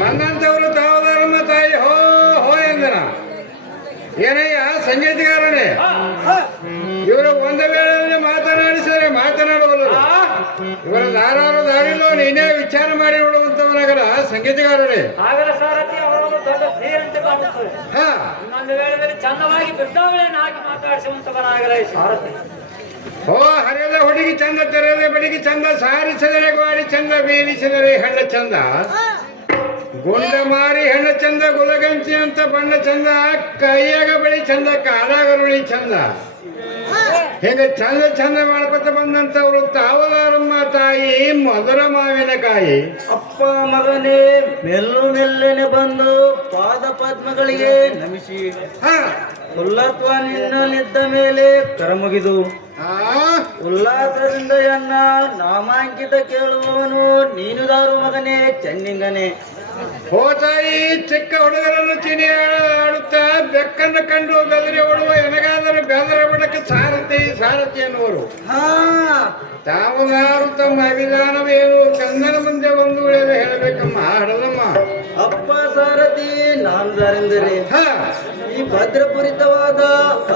ನನ್ನಂತವರು ತಾವದಾರಮ್ಮ ತಾಯಿ ಹೋ ಹೋ ಎಂದನ ಏನಯ್ಯ ಸಂಗೀತಗಾರನೇ ಇವರು ಒಂದು ವೇಳೆ ಮಾತನಾಡಿಸಿದರೆ ಮಾತನಾಡುವವರು ಇವರ ದಾರಾರು ದಾರಿಲೋ ನೀನೇ ವಿಚಾರ ಮಾಡಿ ನೋಡುವಂತವನಾಗಲ್ಲ ಸಂಗೀತಗಾರನೇ ಚಂದವಾಗಿ ಬಿದ್ದಾವಳೆಯನ್ನು ಹಾಕಿ ಮಾತಾಡಿಸುವಂತವನಾಗಲ್ಲ ಸಾರಥಿ. ಓ ಹರಿಯದ ಹುಡುಗಿ ಚಂದ ತೆರೆದ ಬಡಿಗೆ ಚಂದ ಸಾರಿಸಿದರೆ ಗಾಡಿ ಚಂದ ಬೀರಿಸಿದರೆ ಹೆಣ್ಣ ಚಂದ ಗುಂಡ ಮಾರಿ ಹೆಣ್ಣ ಚಂದ ಗುಲಗಂಚಿ ಅಂತ ಬಣ್ಣ ಚಂದ ಕೈಯಾಗ ಬಳಿ ಚಂದ ಕಾಲಾಗ ರುಳಿ ಚಂದ ಹೇಗೆ ಚಂದ ಚಂದ ಮಾಡ್ಕೊತ ಬಂದಂತವ್ರು ತಾವದಾರಮ್ಮ ತಾಯಿ ಮಧುರ ಮಾವಿನಕಾಯಿ. ಅಪ್ಪ ಮಗನೇ ಮೆಲ್ಲು ಮೆಲ್ಲನೆ ಬಂದು ಪಾದ ಪದ್ಮಗಳಿಗೆ ನಮಿಸಿ ಉಲ್ಲತ್ವ ನಿನ್ನಲ್ಲಿದ್ದ ಮೇಲೆ ಕರಮುಗಿದು ಉಲ್ಲಾಸದಿಂದ ಎನ್ನ ನಾಮಾಂಕಿತ ಕೇಳುವವನು ನೀನು ದಾರು ಮಗನೇ ಚೆನ್ನಿಂಗನೆ. ಹೋ ತಾಯಿ ಚಿಕ್ಕ ಹುಡುಗರನ್ನು ಚಿನಿ ಆಡುತ್ತಾ ಬೆಕ್ಕನ್ನು ಕಂಡು ಬೆದರಿ ಓಡುವ ಎನಗಾದರೂ ಬೆದರ ಬಿಡಕ್ಕೆ ಸಾರಥಿ ಸಾರಥಿ ಎನ್ನುವರು. ತಾವದಾರು ತಮ್ಮ ಅಭಿಧಾನವೇನು ಕಂದನ ಮುಂದೆ ಒಂದು ವೇಳೆ ಹೇಳಬೇಕಮ್ಮ ಹಡದಮ್ಮ. ಅಪ್ಪ ಸಾರಥಿ ನಾನು ದಾರೆಂದರೆ ಈ ಭದ್ರಪುರಿತವಾದ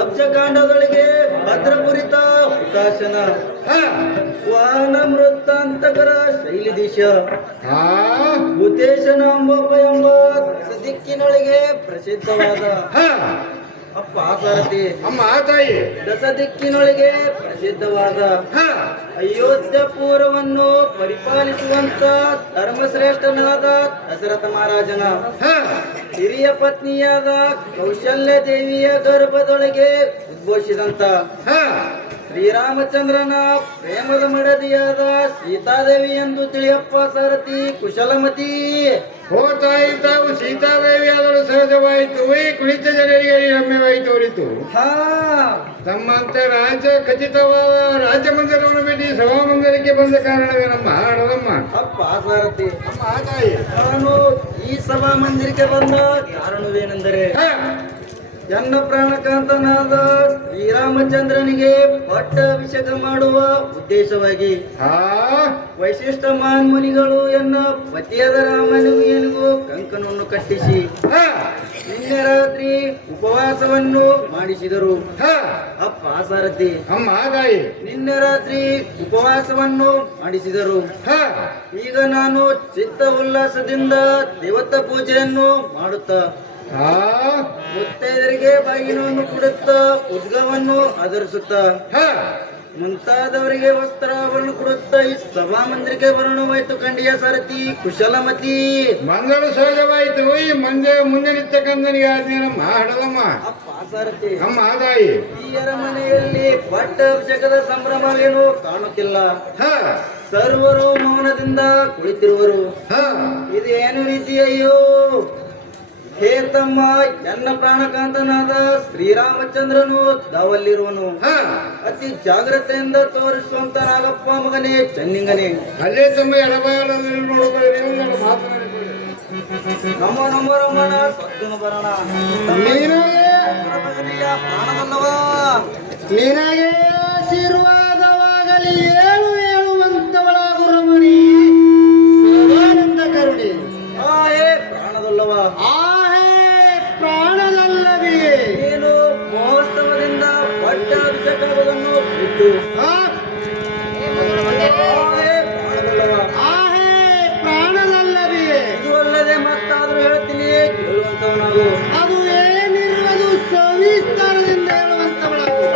ಅಬ್ಜಕಾಂಡದೊಳಗೆ ಭದ್ರಪುರಿತ ಹುತಾಶನ ವಾಹನ ಮೃತ್ತಾಂತಕರ ಶೈಲಿ ದಿಶ ಭೂತೇಶನ ಅಂಬಪ್ಪ ಎಂಬ ದಿಕ್ಕಿನೊಳಗೆ ಪ್ರಸಿದ್ಧವಾದ ಅಪ್ಪ ಸಾರಥಿ ಅಮ್ಮ ತಾಯಿ ದಶ ದಿಕ್ಕಿನೊಳಗೆ ಪ್ರಸಿದ್ಧವಾದ ಅಯೋಧ್ಯಪುರವನ್ನು ಪರಿಪಾಲಿಸುವಂತ ಧರ್ಮಶ್ರೇಷ್ಠನಾದ ದಶರಥ ಮಹಾರಾಜನ ಹಿರಿಯ ಪತ್ನಿಯಾದ ಕೌಶಲ್ಯ ದೇವಿಯ ಗರ್ಭದೊಳಗೆ ಉದ್ಭವಿಸಿದಂತ ಶ್ರೀರಾಮಚಂದ್ರನ ಪ್ರೇಮದ ಮಡದಿಯಾದ ಸೀತಾದೇವಿ ಎಂದು ತಿಳಿಯಪ್ಪ ಸಾರಥಿ ಕುಶಲಮತಿ. ಹೋ ತಾಯಿ ತಾವು ಸೀತಾದೇವಿ ಆದರೂ ಸಹಜವಾಯಿತು ಈ ಕುಳಿತ ಜನರಿಗೆ ರಮ್ಯವಾಯಿತು ಅವರಿತು. ತಮ್ಮಂತ ರಾಜ ಖಚಿತವಾದ ರಾಜ್ಯ ಮಂದಿರವನ್ನು ಬಿಟ್ಟು ಸಭಾಮಂದಿರಕ್ಕೆ ಬಂದ ಕಾರಣವೇನಮ್ಮ ಹಡದಮ್ಮ. ಅಪ್ಪ ಸಾರಥಿ ಅಮ್ಮ ತಾಯಿ ನಾನು ಈ ಸಭಾ ಮಂದಿರಕ್ಕೆ ಬಂದ ಕಾರಣವೇನೆಂದರೆ ಎನ್ನ ಪ್ರಾಣಕಾಂತನಾದ ಶ್ರೀರಾಮಚಂದ್ರನಿಗೆ ಪಟ್ಟಾಭಿಷೇಕ ಮಾಡುವ ಉದ್ದೇಶವಾಗಿ ವೈಶಿಷ್ಠ ಮಹಾನ್ ಮುನಿಗಳು ಎನ್ನ ಪತಿಯಾದ ರಾಮನಿಗೂ ಏನಿಗೂ ಕಂಕನವನ್ನು ಕಟ್ಟಿಸಿ ನಿನ್ನೆ ರಾತ್ರಿ ಉಪವಾಸವನ್ನು ಮಾಡಿಸಿದರು. ಅಪ್ಪ ಸಾರಥಿ ಅಮ್ಮ ತಾಯಿ ನಿನ್ನೆ ರಾತ್ರಿ ಉಪವಾಸವನ್ನು ಮಾಡಿಸಿದರು. ಈಗ ನಾನು ಚಿತ್ತ ಉಲ್ಲಾಸದಿಂದ ದೇವತಾ ಪೂಜೆಯನ್ನು ಮಾಡುತ್ತಾ ಮುತ್ತೈದರಿಗೆ ಬಾಗಿನವನ್ನು ಕೊಡುತ್ತಾ ಉದ್ಗವನ್ನು ಆಧರಿಸುತ್ತಾ ಮುಂತಾದವರಿಗೆ ವಸ್ತ್ರಾಭರಣ ಕೊಡುತ್ತಾ ಈ ಸಭಾ ಮಂದಿರಕ್ಕೆ ಬರೋಣವಾಯ್ತು ಕಂಡಿಯ ಸಾರಥಿ ಕುಶಲಮತಿ. ಮಂಗಳ ಸಹಜವಾಯಿತು ಈ ಮುಂದೆ ನಿಂತಕ್ಕಂದನಿಗೆ ಆದ್ಮೇನಮ್ಮ ಹಡದಮ್ಮ. ಅಪ್ಪ ಸಾರಥಿ ಅಮ್ಮ ತಾಯಿ ಈ ಅರಮನೆಯಲ್ಲಿ ಪಟ್ಟಾಭಿಷೇಕದ ಸಂಭ್ರಮವೇನು ಕಾಣುತ್ತಿಲ್ಲ. ಸರ್ವರು ಮೌನದಿಂದ ಕುಳಿತಿರುವರು. ಇದೇನು ರೀತಿ ಅಯ್ಯೋ ಹೇ ತಮ್ಮ ಎನ್ನ ಪ್ರಾಣಕಾಂತನಾದ ಶ್ರೀರಾಮಚಂದ್ರನು ದಾವಲ್ಲಿರುವನು. ಅತಿ ಜಾಗ್ರತೆಯಿಂದ ತೋರಿಸುವಂತ ನಾಗಪ್ಪ ಮಗನೇ ಚೆನ್ನಿಂಗನೇ. ಅಲ್ಲೇ ತಮ್ಮ ಎಡಬಾಲನ್ನು ನೋಡಬೇಡಿ ನಮ್ಮ ನಮ್ಮ ರಮಣ ಸದ್ಗುಣ ಬರೋಣ ಪ್ರಾಣದಲ್ಲವ ನಿನಗೆ ಆಶೀರ್ವಾದವಾಗಲಿ ಏಳು ಹೇಳುವಂತವಳಾಗು ರಮಣಿ ಸದಾನಂದ ಕರುಣಿ. ಪ್ರಾಣದಲ್ಲವ ಪ್ರಾಣದಲ್ಲವೇ ನೀನು ಮಹೋತ್ಸವದಿಂದ ಪಟ್ಟಾಭಿಷೇಕವನ್ನು ಬಿಟ್ಟು ಪ್ರಾಣದಲ್ಲವೇ ಇದು ಅಲ್ಲದೆ ಮತ್ತಾದ್ರೂ ಹೇಳ್ತೀನಿ ಕೇಳುವಂತವನಾಗು. ಅದು ಏನಿರುವುದು ಸವಿಸ್ತಾರದಿಂದ ಹೇಳುವಂತವಳಾಗು.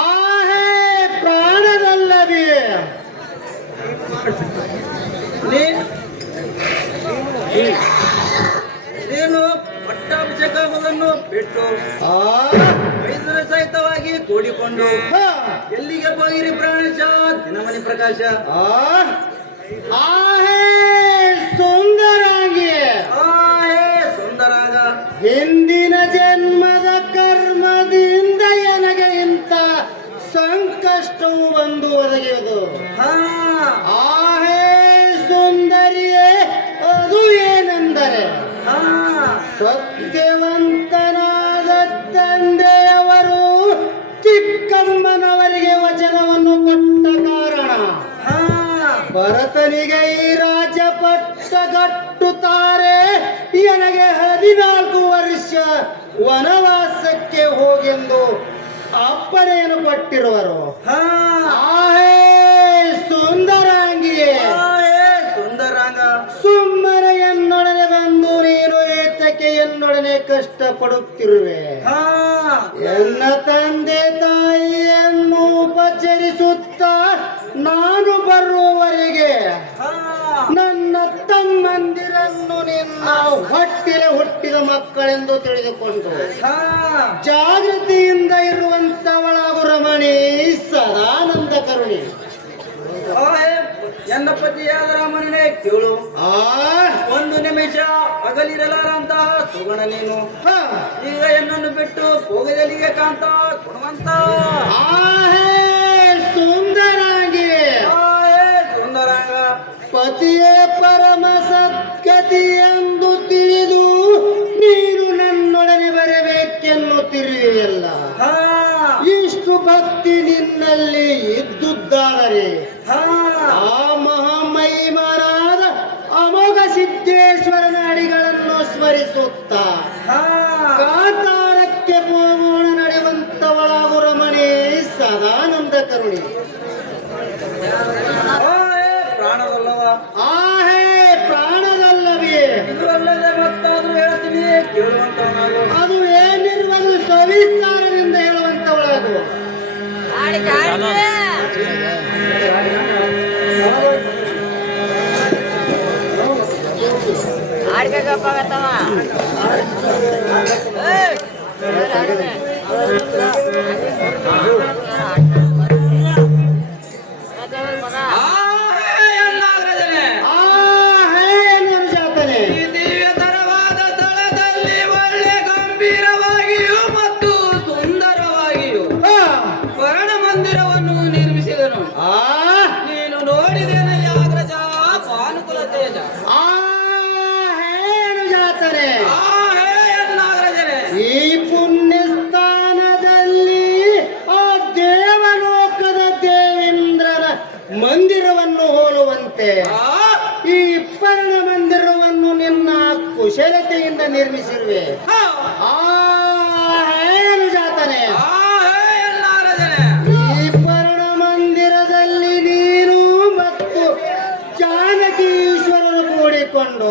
ಆಹೇ ಪ್ರಾಣದಲ್ಲವೇ ನೀನು ಪಟ್ಟಾಭಿಷೇಕವನ್ನು ಬಿಟ್ಟು ಆ ವೈದ್ಯರ ಸಹಿತವಾಗಿ ಕೂಡಿಕೊಂಡು ಹ, ಎಲ್ಲಿಗೆ ಹೋಗಿರಿ ಪ್ರಾಣೇಶ ದಿನಮಣಿ ಪ್ರಕಾಶ? ಆಹೇ ಸುಂದರಾಂಗಿ ಹೇ ಸುಂದರಾಗ, ಹಿಂದಿನ ಜನ್ಮದ ಕರ್ಮದಿಂದ ನನಗೆ ಇಂಥ ಸಂಕಷ್ಟವು ಬಂದು ಒದಗಿದು. ಹಾ ಆಹೇ ಸುಂದರಿಯೇ, ಅದು ಏನೆಂದರೆ ಹಾ ಸತ್ಯವಂತನಾದ ತಂದೆಯವರು ಚಿಕ್ಕಮ್ಮನವರಿಗೆ ವಚನವನ್ನು ಕೊಟ್ಟ ಕಾರಣ ಹಾ ಭರತನಿಗೆ ಈ ರಾಜ್ಯ ಪಟ್ಟ ಕಟ್ಟುತ್ತಾರೆ. ನನಗೆ 14 ವರ್ಷ ವನವಾಸಕ್ಕೆ ಹೋಗೆಂದು ಅಪ್ಪಣೆಯನ್ನು ಕೊಟ್ಟಿರುವರು. ಹಾ ಆಹೇ ಸುಂದರಾಂಗಿಯೇ, ಹೇ ಸುಂದರಾಂಗ, ಸುಮ್ಮನೆ ಎನ್ನೊಡನೆ ಬಂದು ನೀನು ಏತಕ್ಕೆ ಎನ್ನೊಡನೆ ಕಷ್ಟಪಡುತ್ತಿರುವೆ? ಹಾ ಎನ್ನ ತಂದೆ ತಾಯಿಯನ್ನು ಉಪಚರಿಸುತ್ತಾ ನಾನು ಬರುವವರೆಗೆ ಹಾ ನನ್ನ ತಮ್ಮಂದಿರನ್ನು ನಿನ್ನ ಹೊಟ್ಟಿಲೆ ಹುಟ್ಟಿದ ಮಕ್ಕಳೆಂದು ತಿಳಿದುಕೊಂಡು ಹಾ ಜಾಗೃತಿಯಿಂದ ಇರುವಂತವಳಾಗು ರಮಣಿ ಸದಾನಂದ ಕರುಣಿ. ಹೇ ಎನ್ನ ಪತಿಯಾದ ರಾಮನೇ ಕೇಳು, ಆ ಒಂದು ನಿಮಿಷ ಹಗಲಿರಲಾರಂತಹ ಸುಗುಣ ನೀನು ಹ, ಈಗ ಎನ್ನನ್ನು ಬಿಟ್ಟು ಹೋಗದಲ್ಲಿಗೆ ಕಾಂತ ಗುಣವಂತ. ಆಹೇ ಸುಂದರಾಂಗಿ, ಹೇ ಸುಂದರಾಂಗ, ಪತಿಯೇ ಪರಮ ಸದ್ಗತಿ ಎಂದು ತಿಳಿದು ನೀನು ನನ್ನೊಡನೆ ಬರಬೇಕೆನ್ನುತ್ತಿರುವೆಯಲ್ಲ. ಹಾ ಇಷ್ಟು ಭಕ್ತಿ ನಿನ್ನಲ್ಲಿ ಇದ್ದುದ್ದಾದರೆ ಹಾ ಆ ಮಹಾಮಹಿಮನಾದ ಅಮೋಘ ಸಿದ್ದೇಶ್ವರನ ಅಡಿಗಳನ್ನು ಸ್ಮರಿಸುತ್ತಾ ಹಾ ಕಾತಾರಕ್ಕೆ ಹೋಗೋಣ ನಡೆಯುವಂತವಳಾಗು ರಮಣಿ ಸದಾನಂದ ಕರುಣಿ. ಹೇ ಪ್ರಾಣದಲ್ಲವ, ಆಹೇ ಪ್ರಾಣದಲ್ಲವೇ, ಇದು ಅಲ್ಲದೆ ಮತ್ತಾದ್ರೂ ಹೇಳ್ತೀನಿ ಕೇಳುವಂತವನಾಗು. ಅದು ಏನಿರುವುದು ಸವಿಸ್ತಾರದಿಂದ ಹೇಳುವಂತವಳಾಗು. ಆಹೇ ನಿರ್ಜಾತನೆ, ಈ ದಿವ್ಯತರವಾದ ಸ್ಥಳದಲ್ಲಿ ಒಳ್ಳೆ ಗಂಭೀರವಾಗಿಯೂ ಮತ್ತು ಸುಂದರವಾಗಿಯೂ ಹ, ವರ್ಣ ಮಂದಿರವನ್ನು ನಿರ್ಮಿಸಿದನು. ಆ ನೀನು ನೋಡಿದೇನೆ ಯಾಗ್ರಜ ಭಾನುಕುಲ ತೇಜ. ಜಾತನೆ ಹೇ ಎನ್ನಾಗ್ರಜನೆ, ಈ ಪುಣ್ಯ ಸ್ಥಾನದಲ್ಲಿ ಆ ದೇವಲೋಕದ ದೇವೇಂದ್ರನ ಮಂದಿರವನ್ನು ಹೋಲುವಂತೆ ಈ ಪರ್ಣ ಮಂದಿರವನ್ನು ನಿನ್ನ ಕುಶಲತೆಯಿಂದ ನಿರ್ಮಿಸಿರುವೆ. ಏನು ಜಾತನೆ, ಈ ಪರ್ಣ ಮಂದಿರದಲ್ಲಿ ನೀನು ಮತ್ತು ಜಾನಕೀಶ್ವರರು ಕೂಡಿಕೊಂಡು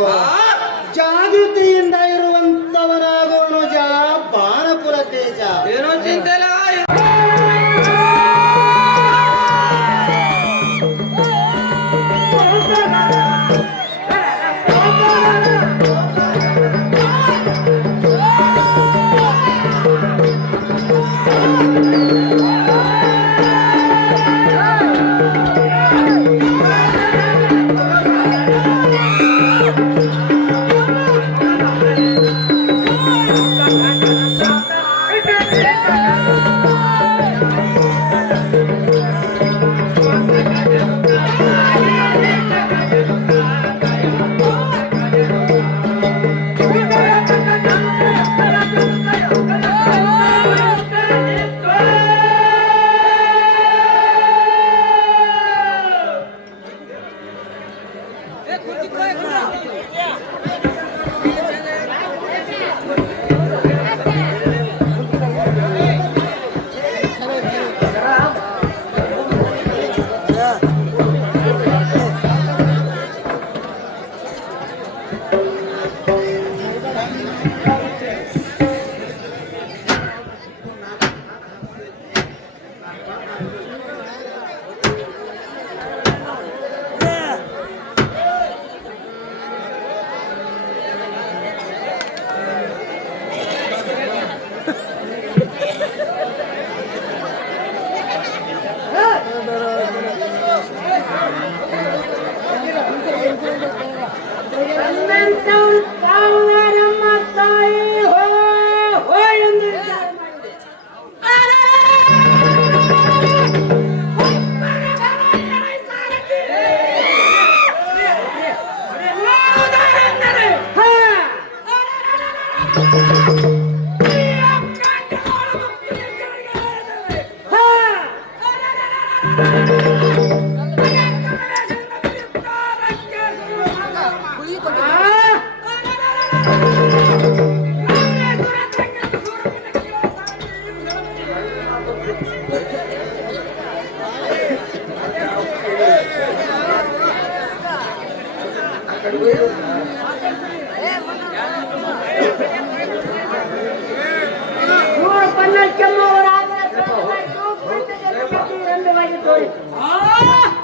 ಜಾಗೃತಿಯಿಂದ ಇರುವಂತವನಾಗೋನು ಬಾಣಕುಲ ತೇಜ. ಏನೋ ಚಿಂತೆ ಇಲ್ಲ.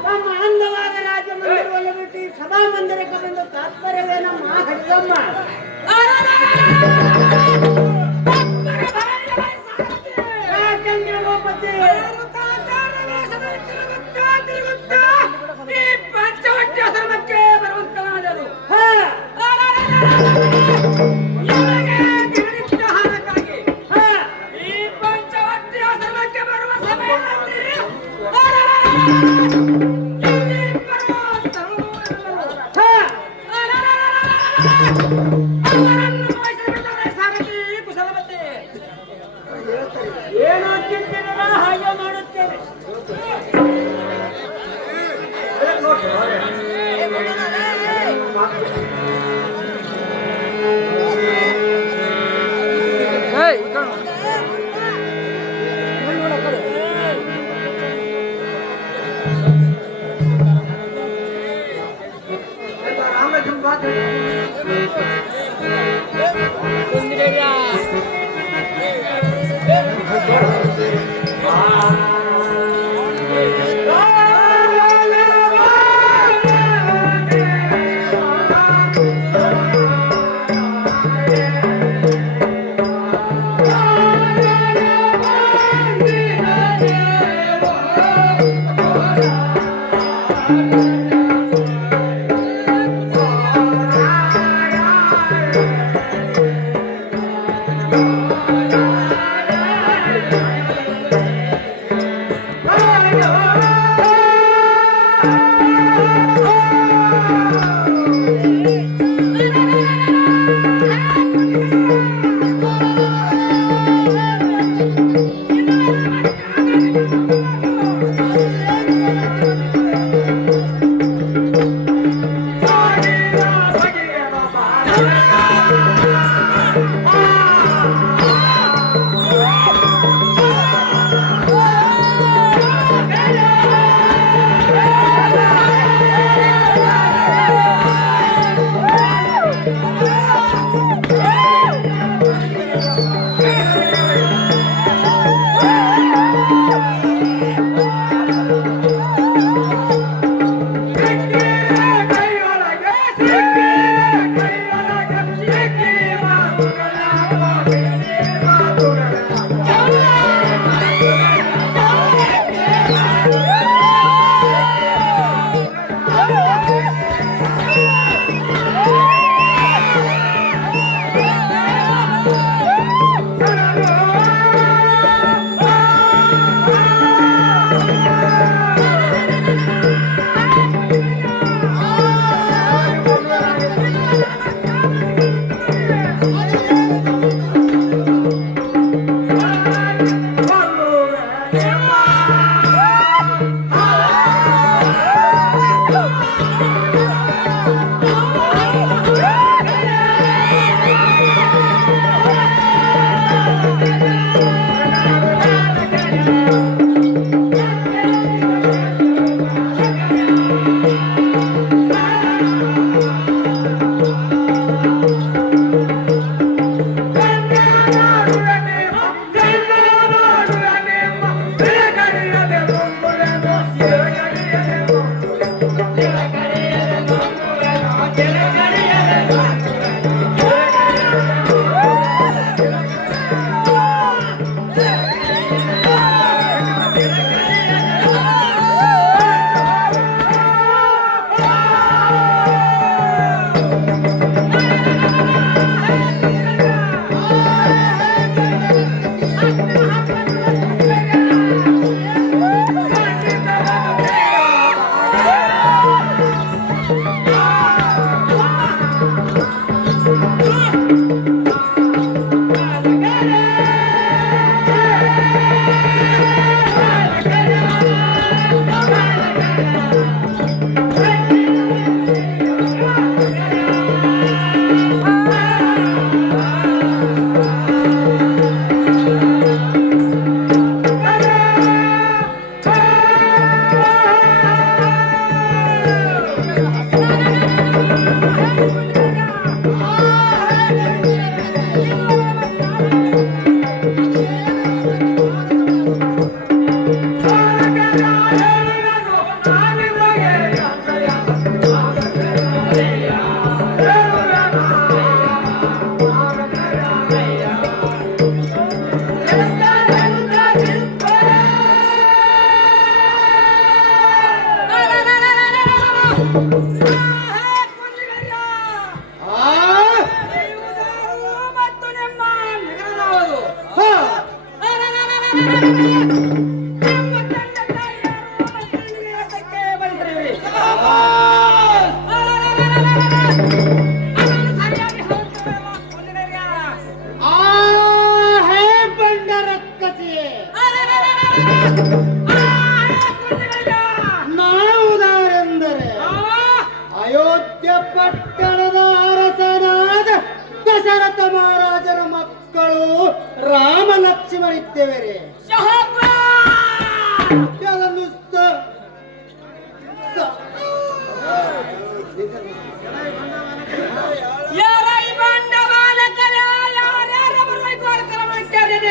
ತಮ್ಮ ಅಂದವಾದ ರಾಜ ಮಂದಿರವನ್ನು ಬಿಟ್ಟು ಈ ಸಭಾ ಮಂದಿರಕ್ಕೆ ಬಂದು ತಾತ್ಪರ್ಯವೇನಮ್ಮ ಹರಿದಮ್ಮ? ಚಂದ್ರಗೋಪತಿ ಈ ಪಂಚವಟ್ಯ ಶ್ರಮಕ್ಕೆ ಬರುವಂತನಾದರು. ಈ ಪಂಚವಟ್ಯ ಶ್ರಮಕ್ಕೆ ಬರುವ ಸಮಯದಲ್ಲಿ ಏನೋ ಚಿಂತಿನ ಹಾಗೆ ಮಾಡುತ್ತೇನೆ. ಮತ್ತು ನಿಮ್ಮ ನಗರದವರು ಹಾ. ನಮ್ಮ ತಂದೆ ತಾಯಿಯರು ಮತ್ತು ನಿವೇದಕ್ಕೆ ಬಂದಿರಿ. ಅದನ್ನು ಸರಿಯಾಗಿ ಹೇಳ್ತೇವೆ ಕೊಂದಿರಯ್ಯ. ಆ ಹೇ ಬಂಡ ರಕ್ಕಸಿಯೇ, ನಾವುದಾರೆಂದರೆ ಅಯೋಧ್ಯ ಪಟ್ಟಣದ ಅರಸನಾದ ದಶರಥ ಮಹಾರಾಜರ ಮಕ್ಕಳು ರಾಮ ಲಕ್ಷ್ಮಣಿದ್ದೇವೆ. ಅದನ್ನು ಯಾರೈ ಬಂಡವಾಳಕರ ಯಾರ್ಯಾರ ಬರಬೇಕು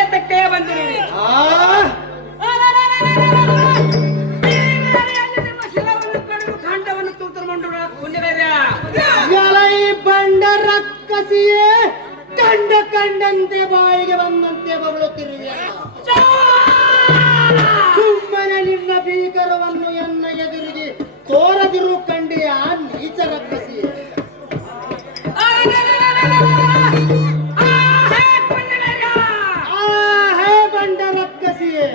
ಅದಕ್ಕೆ ಬಂದಿರಿ. ನಿಮ್ಮ ಶಿರವನ್ನು ಕಡಿದು ಖಂಡವನ್ನು ತೂತುಕೊಂಡು ಕೊಂದಿರಯ್ಯ. ಎಲೈ ಬಂಡ ರಕ್ಕಸಿಯೇ, ಕಂಡಂತೆ ಬಾಯಿಗೆ ಬಂದಂತೆ ಬಗಳುತ್ತಿರುವೆ. ಸುಮ್ಮನೆ ನಿನ್ನ ಭೀಕರವನ್ನು ಎನ್ನ ಎದುರಿಗೆ ತೋರದಿರು ಕಂಡೆಯ ನೀಚ ರಕ್ಕಸಿಯೇ. ಹೇ ಬಂಡ ರಕ್ಕಸಿಯೇ,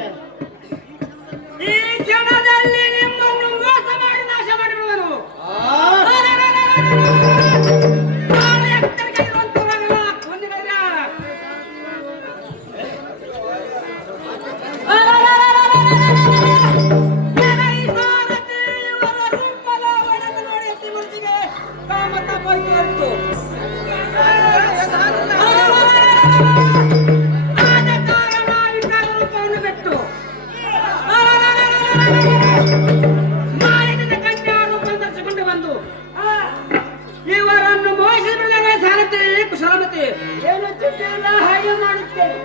ಈ ಕ್ಷಣದಲ್ಲಿ ನಿಮ್ಮನ್ನು ಮೋಸ ಮಾಡಿ ನಾಶ ಮಾಡಿರುವರು. ಬಹಳ ಎತ್ತರಕ್ಕೆ ಇರುವಂತವರಲ್ಲ ಕೊಂದಿರಯ್ಯ. ಎಲೈ ಸಾರಥಿ, ಇವರ ರೂಪಲಾವಣೆಯನ್ನು ನೋಡಿ ಅತಿ ಮನಸ್ಸಿಗೆ ಕಾಮತ ಬಗೆಹರಿತು. ಆದ ಕಾರಣ ಇನ್ನರ ರೂಪವನ್ನು ಬಿಟ್ಟು ಮಾಯದಿಂದ ಕನ್ಯಾ ರೂಪವನ್ನು ಧರಿಸಿಕೊಂಡು ಬಂದು ಇವರನ್ನು ಮೋಸ ಬಿಡಲೇ ಸಾರಥಿ ಕುಶಲಮತಿ ಏನು ಚಿಂತೆಯಿಲ್ಲ, ಹಾಗೆ ಮಾಡುತ್ತೇನೆ.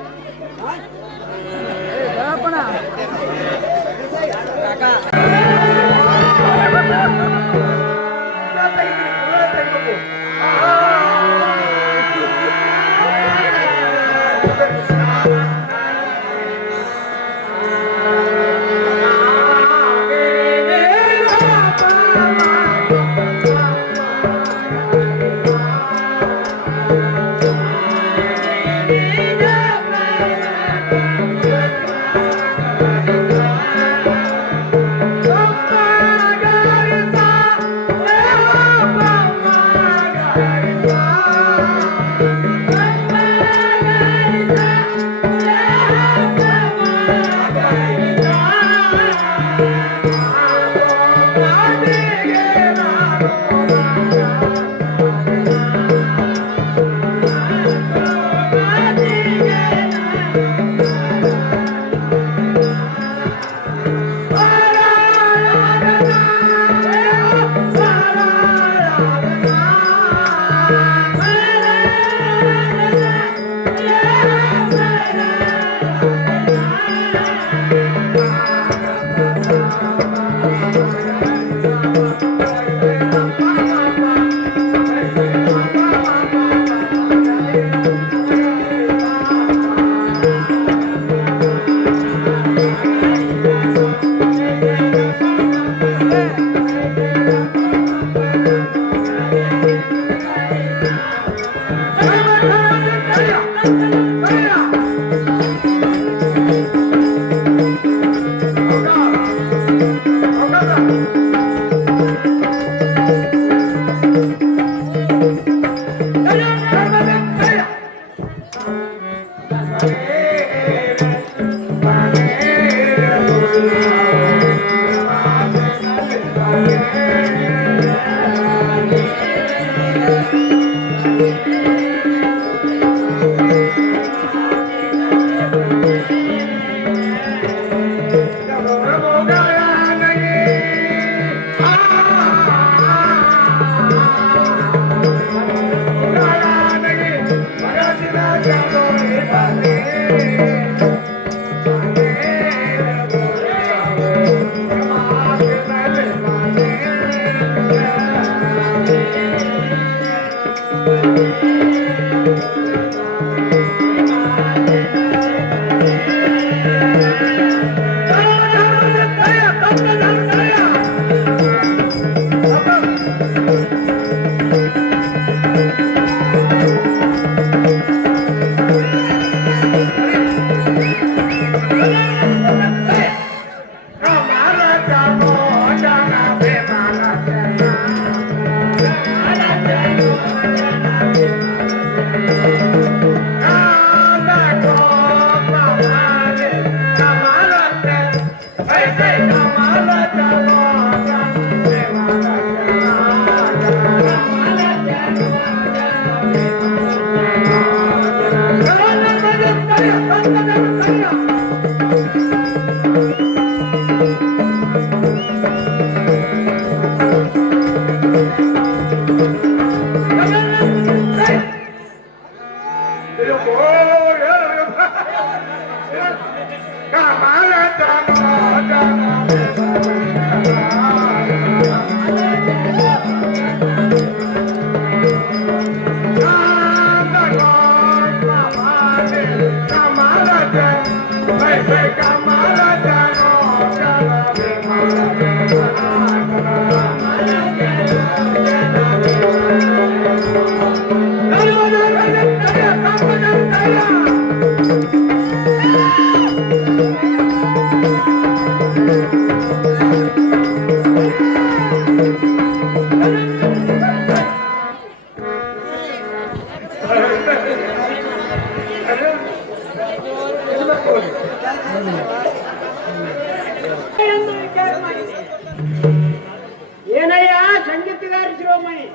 ಏನಯ್ಯ ಸಂಗೀತಗಾರ ಶಿರೋಮಣಿ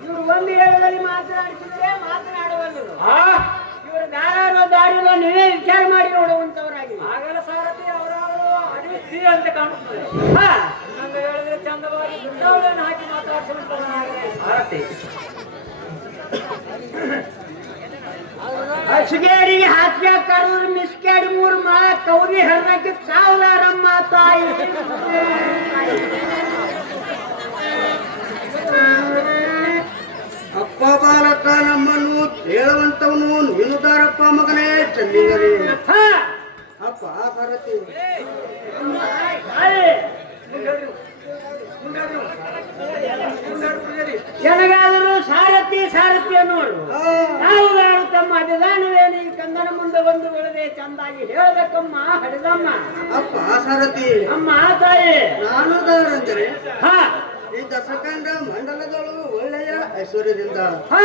ಇವರು ಒಂದು ಹೇಳದಲ್ಲಿ ಮಾತನಾಡಿಸಿದ್ರೆ ಮಾತನಾಡುವವರು ಇವರು ದಾರಾರೋ ದಾರಿలో ನೀವೇ ವಿಚಾರ ಮಾಡಿ ನೋಡುವಂತವರಾಗಿ ಆಗಲ ಸಾರಥಿ ಅವರವರು ಅಡಿಸಿ ಅಂತ ಕಾಣುತ್ತದೆ ಇನ್ನೊಂದು ಹೇಳಿದ್ರೆ ಚಂದವಾಗಿ ದುಡ್ಡವಳನ್ನು ಹಾಕಿ ಮಾತಾಡಿಸುವಂತವನಾಗಲೇ ಸಾರಥಿ ಹಸಿಗೇಡಿಗೆ ಹಾಸ್ಯ ಕರೆದ್ರು ಮಿಸ್ಕೇಡಿ ಮೂರು ಮಾ ಕೌರಿ ಹರ್ದಕ್ಕೆ ಸಾವಿರಾರಮ್ಮ ತಾಯಿ ಅಪ್ಪ ಬಾಲಕ ನಮ್ಮನ್ನು ಹೇಳುವಂತವನು ನೀನು ದಾರಪ್ಪ ಮಗನೇ ಚಂದಿಗರೇ ಅಪ್ಪ ಸಾರಥಿ ನನಗಾದರೂ ಸಾರಥಿ ಸಾರಥಿ ಅನ್ನೋರು ಯಾವುದಾರು ತಮ್ಮ ಅಭಿದಾನವೇನು ಈ ಕಂದನ ಮುಂದೆ ಒಂದು ಉಳಿದೆ ಚಂದಾಗಿ ಹೇಳಬೇಕಮ್ಮ ಹಡಿದಮ್ಮ ಅಪ್ಪ ಸಾರಥಿ ಅಮ್ಮ ತಾಯಿ ನಾನು ದಾರಂದರೆ ಹಾ ಈ ದಶಕಂಡ ಮಂಡಲದಳು ಒಳ್ಳೆಯ ಐಶ್ವರ್ಯದಿಂದ ಹಾ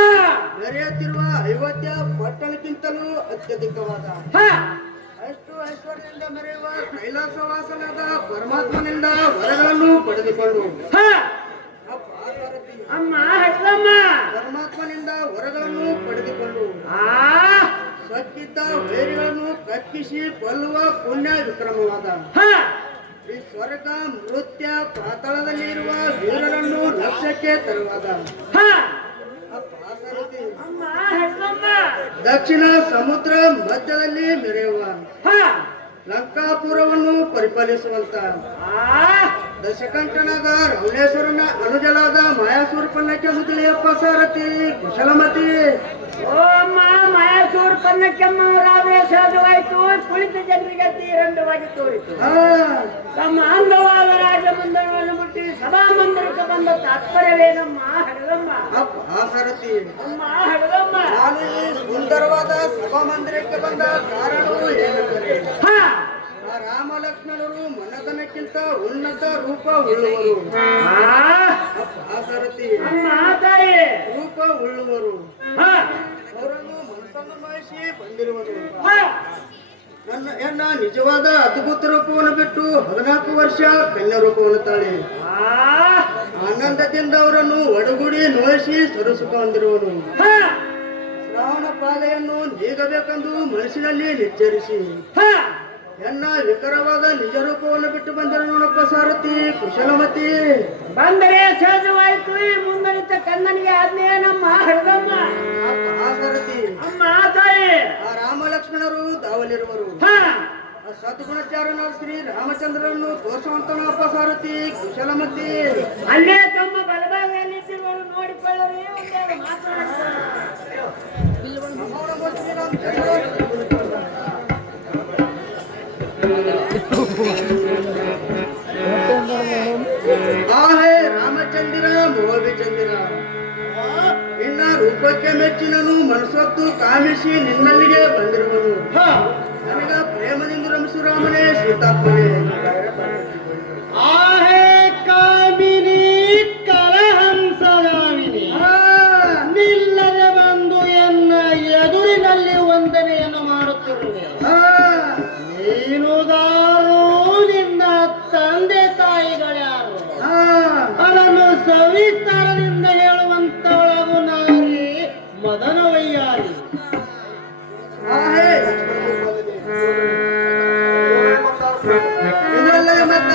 ಮೆರೆಯುತ್ತಿರುವ ಐವತ್ಯ ಪಟ್ಟಣಕ್ಕಿಂತಲೂ ಅತ್ಯಧಿಕವಾದ ಹಾ ಅಷ್ಟು ಐಶ್ವರ್ಯದಿಂದ ಮೆರೆಯುವ ಕೈಲಾಸವಾಸನಾದ ಪರಮಾತ್ಮನಿಂದ ವರಗಳನ್ನು ಪಡೆದುಕೊಂಡು ಹಾ ಅಪ್ಪ ಸಾರಥಿ ಅಮ್ಮ ಹಡಿದಮ್ಮ ಪರಮಾತ್ಮನಿಂದ ವರಗಳನ್ನು ಪಡೆದುಕೊಂಡು ಆ ಸಕ್ಕಿದ್ದ ವೈರಿಗಳನ್ನು ಕಕ್ಕಿಸಿ ಕೊಲ್ಲುವ ಪುಣ್ಯ ವಿಕ್ರಮವಾದ ಹಾ ಈ ಸ್ವರ್ಗ ಮೃತ್ಯ ಪಾತಾಳದಲ್ಲಿ ಇರುವ ವೀರರನ್ನು ಲಕ್ಷ್ಯಕ್ಕೆ ತರುವಾದ ಹಾ ಅಪ್ಪ ಸಾರಥಿ ಅಮ್ಮ ಹಡಿದಮ್ಮ ದಕ್ಷಿಣ ಸಮುದ್ರ ಮಧ್ಯದಲ್ಲಿ ಮೆರೆಯುವ ಹಾ ಲಂಕಾಪುರವನ್ನು ಪರಿಪಾಲಿಸುವಂತ ಆ ದಶಕಂಠನಾದ ರಮಣೇಶ್ವರನ ಅನುಜಲಾದ ಮಾಯಾಸೂರ್ಪನ್ನಕ್ಕೆ ಮುದುಳಿಯಪ್ಪ ಸಾರಥಿ ಕುಶಲಮತಿ ಓ ಅಮ್ಮ ಮಾಯಾಸೂರ್ ಪನ್ನಕ್ಕೆಮ್ಮವರಾದ್ರೆ ಸಹಜವಾಯಿತು ಕುಳಿತ ಜನರಿಗೆ ತೀರಂಡವಾಗಿ ತೋರಿತು ತಮ್ಮ ಅಂದವಾದ ರಾಜಮಂದಿರವನ್ನು ಮುಟ್ಟಿ ಸಭಾ ಮಂದಿರಕ್ಕೆ ಬಂದ ತಾತ್ಪರ್ಯವೇನಮ್ಮ ಹಡದಮ್ಮ ಅಪ್ಪ ಸಾರಥಿ ಅಮ್ಮ ಹಡದಮ್ಮ ನಾನು ಈ ಸುಂದರವಾದ ಸಭಾ ಮಂದಿರಕ್ಕೆ ಬಂದ ಕಾರಣವು ಏನೆಂದರೆ ಹಾ ಆ ರಾಮ ಲಕ್ಷ್ಮಣರು ಮನದನಕ್ಕಿಂತ ಉನ್ನತ ರೂಪ ಉಳ್ಳುವರು ಅಪ್ಪ ಸಾರಥಿ ಅಮ್ಮ ತಾಯಿ ರೂಪ ಉಳ್ಳುವರು ಹಾ ಅವರನ್ನು ಮನಸ್ಸನ್ನು ಮಾಯಿಸಿ ಬಂದಿರುವರು ಹಾ ಎನ್ನ ನಿಜವಾದ ಅದ್ಭುತ ರೂಪವನ್ನು ಬಿಟ್ಟು 14 ವರ್ಷ ಕನ್ಯಾ ರೂಪವನ್ನು ತಾಳಿ ಆನಂದದಿಂದ ಅವರನ್ನು ಒಡಗೂಡಿ ನೋಯಿಸಿ ಸೊರಸುಕೊಂಡಿರುವನು ಹಾ ಶ್ರಾವಣ ಪಾದೆಯನ್ನು ನೀಗಬೇಕೆಂದು ಮನಸ್ಸಿನಲ್ಲಿ ನಿರ್ಧರಿಸಿ ಹಾ ಎನ್ನ ವಿಕರವಾದ ನಿಜ ರೂಪವನ್ನು ಬಿಟ್ಟು ಬಂದರು ನೋಡಪ್ಪ ಸಾರಥಿ ಕುಶಲಮತಿ ಬಂದರೆ ಸಹಜವಾಯಿತು ಈ ಮುಂದನಿತ ಕಣ್ಣನಿಗೆ ಆಜ್ಞೆಯ ನಮ್ಮ ಹಡದಮ್ಮ ಆ ಸಾರಥಿ ಅಮ್ಮ ತಾಯಿ ಆ ರಾಮ ಲಕ್ಷ್ಮಣರು ದಾವಲಿರುವರು ಹಾ ಆ ಸದ್ಗುಣಚಾರನ ಶ್ರೀ ರಾಮಚಂದ್ರನನ್ನು ತೋರಿಸುವಂತನಪ್ಪ ಸಾರಥಿ ಕುಶಲಮತಿ ಅಲ್ಲೇ ತಮ್ಮ ಬಲಭಾಗದಲ್ಲಿ ಇದ್ದಿರುವರು ನೋಡಿಕೊಳ್ಳರಿ ಒಂದೆರಡು ಮಾತನಾಡ್ತಾರೆ ಆಹೇ ರಾಮಚಂದ್ರ ಮೋವಿಚಂದ್ರ ನಿನ್ನ ರೂಪಕ್ಕೆ ಮೆಚ್ಚಿನನು ಮನಸ್ಸೊತ್ತು ಕಾಮಿಸಿ ನಿನ್ನಲ್ಲಿಗೆ ಬಂದಿರುವನು ನನಗ ಪ್ರೇಮದಿಂದ ರಮಿಸು ರಾಮನೇ ಸೀತಾಪನೇ आहे कामिनी ಕಲಹಂಸಗಾಮಿನಿ ನಿಲ್ಲದೆ ಬಂದು ಎನ್ನ ಎದುರಿನಲ್ಲಿ ವಂದನೆಯನ್ನು ಮಾಡುತ್ತಿರುವೆ ನೀನುದಾರು ನಿನ್ನ ತಂದೆ ತಾಯಿಗಳ್ಯಾರು ಅದನ್ನು ಸವಿಸ್ತಾರದಿಂದ ಹೇಳುವಂತವಳಗು ನಾರಿ ಮದನವಯ್ಯಾರಿ ಇದರಲ್ಲೇ ಮತ್ತ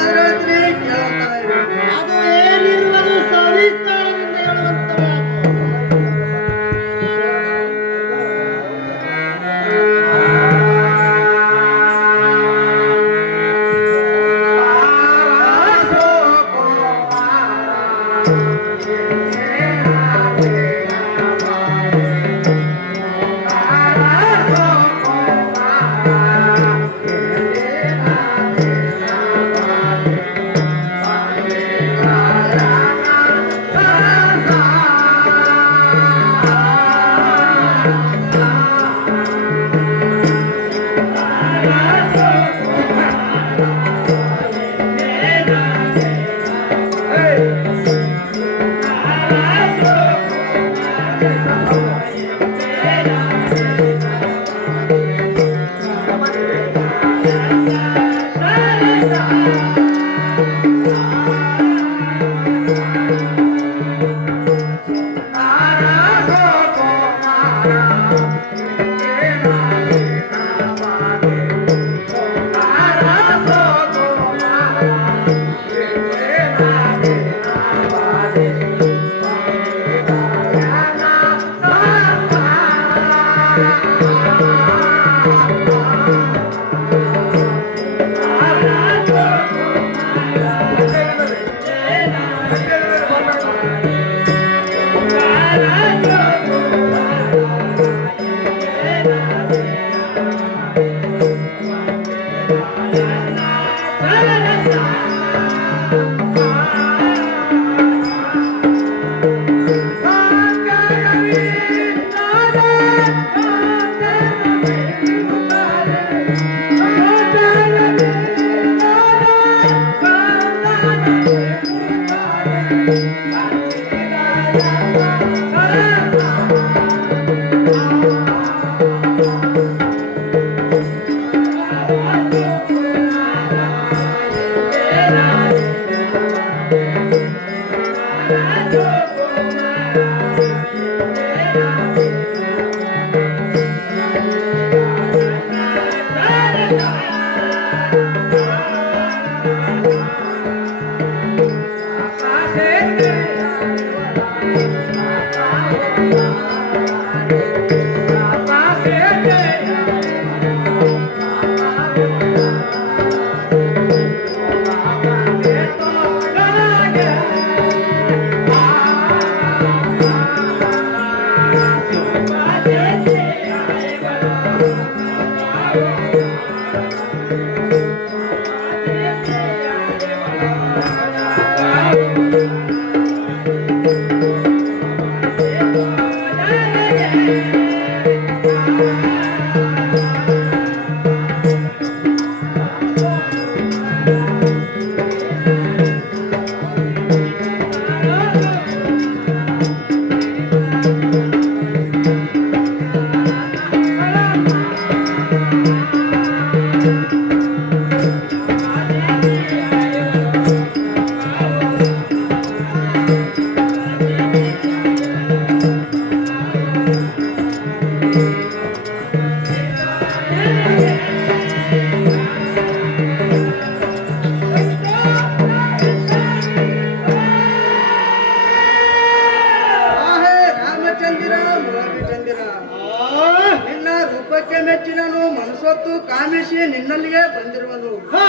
ಇವತ್ತು ಕಾಮೇಶಿ ನಿನ್ನಲ್ಲಿಗೆ ಬಂದಿರುವನು. ಹಾ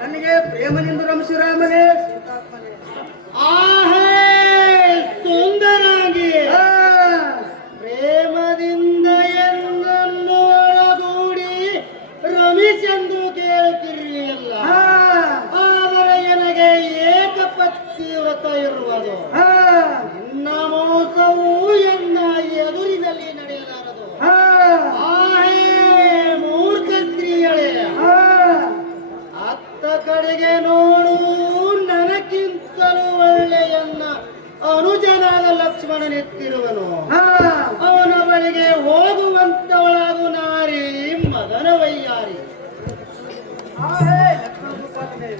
ನನಗೆ ಪ್ರೇಮನಿಂದ ರಮಶಿರಾಮನೇ ಸೀತಾತ್ಮನೇ. ಆಹೇ ಸುಂದರಾಂಗಿ ಆ, ಪ್ರೇಮದಿಂದ ಎನ್ನನ್ನು ಒಳಗೂಡಿ ರಮಿಸೆಂದು ಕೇಳುತ್ತಿರಲಿಲ್ಲ. ಆ, ಆದರೆ ನನಗೆ ಏಕಪತ್ನಿ ವ್ರತ ಇರುವುದು. ಆ, ನಿನ್ನ ಮೋಸವು ಎನ್ನ ಎದುರಿನಲ್ಲಿ ನಡೆಯಲಾರದು. ಆ, ಆಹೇ ಮೂರ್ಖ ಸ್ತ್ರೀಯಳೇ, ಆ, ಅತ್ತ ಕಡೆಗೆ ನೋಡು, ನನಗಿಂತಲೂ ಒಳ್ಳೆಯನ್ನ ಅನುಜನಾದ ಲಕ್ಷ್ಮಣನೆತ್ತಿರುವನು. ಆ, ಅವನ ಬಳಿಗೆ ಹೋಗುವಂತವಳಾಗು ನಾರಿ ಮದನ ವೈಯಾರಿ. ಆಹೇ ಲಕ್ಷ್ಮಣ ಭೂಪಾಲನೇ.